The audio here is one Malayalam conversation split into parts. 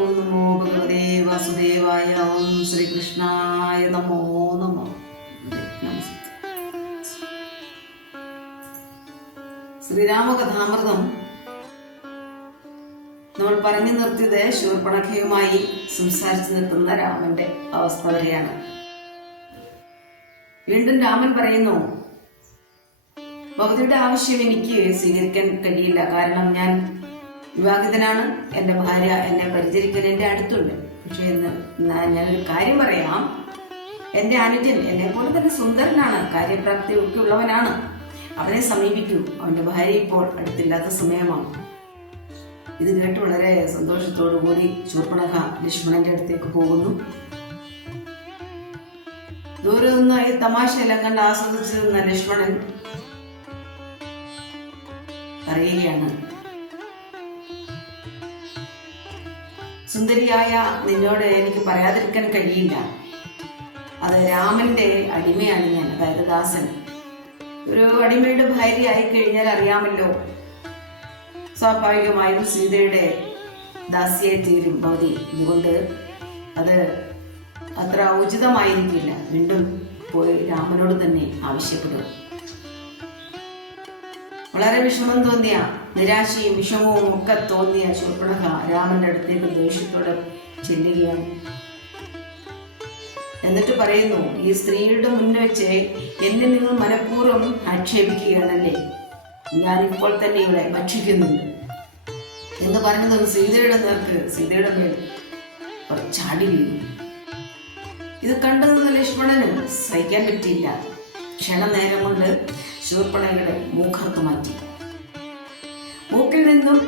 ഓം നമോ ഭഗവതേ വാസുദേവായ. ഓം ശ്രീകൃഷ്ണായ നമോ നമോ. ശ്രീരാമകഥാമൃതം നമ്മൾ പറഞ്ഞു നിർത്തിയത് ശൂർപ്പണഖയുമായി സംസാരിച്ചു നിൽക്കുന്ന രാമന്റെ അവസ്ഥ വരെയാണ്. വീണ്ടും രാമൻ പറയുന്നു, ഭഗവതിയുടെ ആവശ്യം എനിക്ക് സ്വീകരിക്കാൻ കഴിയില്ല. കാരണം ഞാൻ വിവാഹിതനാണ്. എന്റെ ഭാര്യ എന്നെ പരിചരിക്കാൻ എന്റെ അടുത്തുണ്ട്. പക്ഷെ ഞാനൊരു കാര്യം പറയാം. എന്റെ അനുജൻ എന്നെ പോലെ തന്നെ സുന്ദരനാണ്, കാര്യപ്രാപ്തി ഒക്കെ ഉള്ളവനാണ്. അവനെ സമീപിക്കൂ. അവന്റെ ഭാര്യ ഇപ്പോൾ അടുത്തില്ലാത്ത സമയമാണ്. ഇത് കേട്ട് വളരെ സന്തോഷത്തോടു കൂടി ശൂർപ്പണഖ ലക്ഷ്മണന്റെ അടുത്തേക്ക് പോകുന്നു. ദൂരെ നിന്ന് ഈ തമാശയെല്ലാം കണ്ട് ആസ്വദിച്ചിരുന്ന ലക്ഷ്മണൻ പറയുകയാണ്, സുന്ദരിയായ നിന്നോട് എനിക്ക് പറയാതിരിക്കാൻ കഴിയില്ല. അത് രാമന്റെ അടിമയാണ് ഞാൻ, അതായത് ദാസൻ. ഒരു അടിമയുടെ ഭാര്യ ആയി കഴിഞ്ഞാൽ അറിയാമല്ലോ, സ്വാഭാവികമായും സീതയുടെ ദാസിയായി തീരും ഭവതി. ഇതുകൊണ്ട് അത് അത്ര ഉചിതമായിരിക്കില്ല. വീണ്ടും പോയി രാമനോട് തന്നെ ആവശ്യപ്പെടുക. വളരെ വിഷമം തോന്നിയ, നിരാശയും വിഷമവും ഒക്കെ തോന്നിയ ശൂർപ്പണഖ രാമന്റെ അടുത്തേക്ക് ദേഷ്യത്തോടെ ചെല്ലുകയാണ്. എന്നിട്ട് പറയുന്നു, ഈ സ്ത്രീയുടെ മുന്നിൽ വെച്ച് എന്നെ നിങ്ങൾ മനഃപൂർവ്വം ആക്ഷേപിക്കുകയാണല്ലേ? ഞാനിപ്പോൾ തന്നെ ഇവിടെ ഭക്ഷിക്കുന്നുണ്ട് എന്ന് പറഞ്ഞത് സീതയുടെ നേർക്ക്, സീതയുടെ മേൽ ചാടി വീണു. ഇത് കണ്ടത് ലക്ഷ്മണന് സഹിക്കാൻ പറ്റിയില്ല. ക്ഷണനേരം കൊണ്ട് ശൂർപ്പണഖയുടെ മൂക്കത്ത് മാറ്റി. മൂക്കിൽ നിന്നും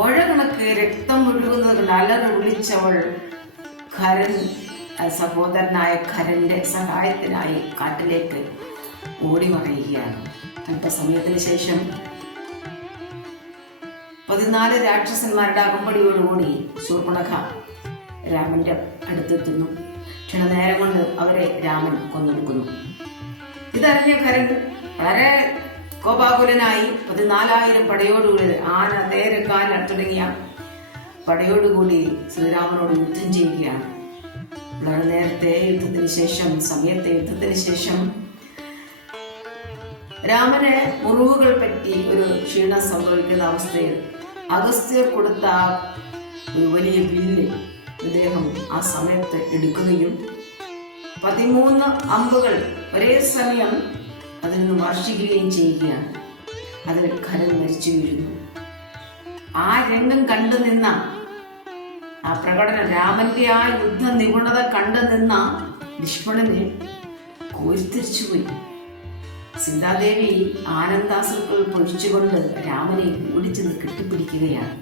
ഓഴ കണക്ക് രക്തം ഒഴുകുന്നത് കണ്ട് അലറി വിളിച്ചവൾ സഹോദരനായ ഖരന്റെ സഹായത്തിനായി കാട്ടിലേക്ക് ഓടി മറയുകയാണ്. അല്പസമയത്തിന് ശേഷം 14 രാക്ഷസന്മാരുടെ അകമ്പടിയോടുകൂടി ശൂർപ്പണഖ രാമന്റെ അടുത്തെത്തുന്നു. ക്ഷണനേരം കൊണ്ട് അവരെ രാമൻ കൊന്നെടുക്കുന്നു. ഇതറിഞ്ഞ ഖരൻ വളരെ കോപാകുലനായി 14,000 പടയോടുകൂടി, ആന, തേര്, കാന തുടങ്ങിയ പടയോടുകൂടി ശ്രീരാമനോട് യുദ്ധം ചെയ്യുകയാണ്. വളരെ നേരത്തെ സമയത്തെ യുദ്ധത്തിന് ശേഷം രാമന് മുറിവുകൾ പറ്റി ഒരു ക്ഷീണം സംഭവിക്കുന്ന അവസ്ഥയിൽ അഗസ്ത്യർ കൊടുത്ത ഒരു വലിയ വില്ല് അദ്ദേഹം ആ സമയത്ത് എടുക്കുകയും 13 അമ്പുകൾ ഒരേ സമയം അതിൽ നിന്ന് വർഷിക്കുകയും ചെയ്യുകയാണ്. അതിൽ ഖരൻ മരിച്ചു വീഴുന്നു. ആ രംഗം കണ്ടു നിന്ന, ആ പ്രകടനം, രാമന്റെ ആ യുദ്ധ നിപുണത കണ്ടു നിന്ന ലക്ഷ്മണന് കോരിത്തിരിച്ചുപോയി. സീതാദേവി ആനന്ദാശ്രുക്കൾ പൊഴിച്ചുകൊണ്ട് രാമനെ ഓടിച്ചെന്ന് കെട്ടിപ്പിടിക്കുകയാണ്.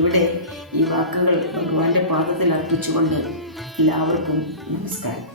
ഇവിടെ ഈ വാക്കുകൾ ഭഗവാന്റെ പാദത്തിൽ അർപ്പിച്ചുകൊണ്ട് എല്ലാവർക്കും നമസ്കാരം.